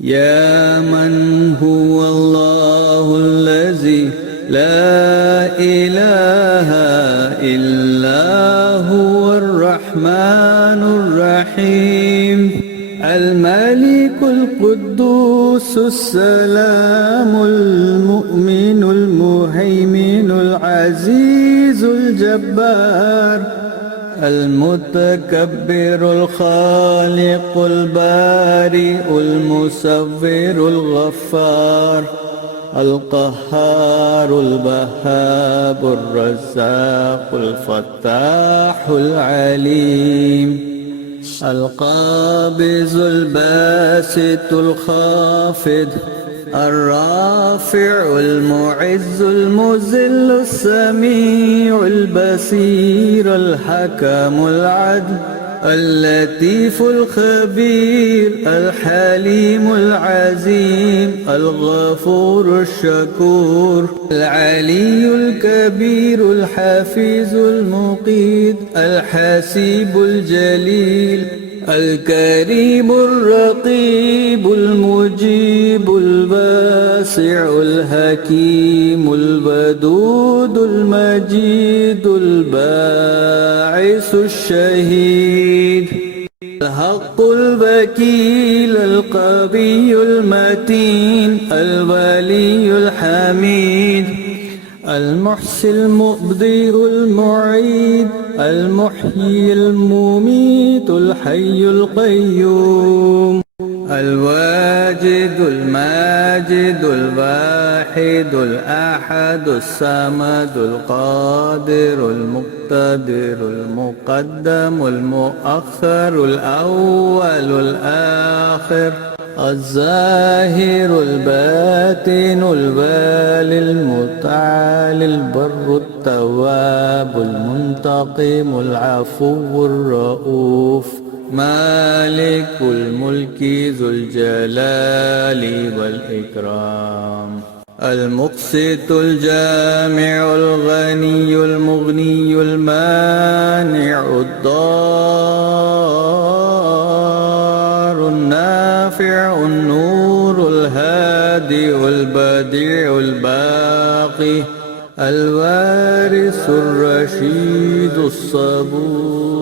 يا من هو الله الذي لا إله إلا هو الرحمن الرحيم الملك القدوس السلام المؤمن المهيمن العزيز الجبار المتكبر الخالق البارئ المصور الغفار القهار الوهاب الرزاق الفتاح العليم القابض الباسط الخافض الرافع المعز المذل السميع البصير الحكم العدل اللطيف الخبير الحليم العظيم الغفور الشكور العلي الكبير الحفيظ المقيت الحسيب الجليل الكريم الرقيب المجيب الواسع الحكيم الودود المجيد الباعث الشهيد الحق الوكيل القوي المتين الولي الحميد المحصي المبدئ المعيد المحيي المميت الحي القيوم الواجد الماجد الواحد الأحد الصمد القادر المقتدر المقدم المؤخر الأول الآخر الظاهر الباطن الوالي المتعالي البر التواب المنتقم العفو الرؤوف مالك الملك ذو الجلال والإكرام المقسط الجامع الغني المغني المانع الضار النافع النور الهادي البديع الباقي الوارث الرشيد الصبور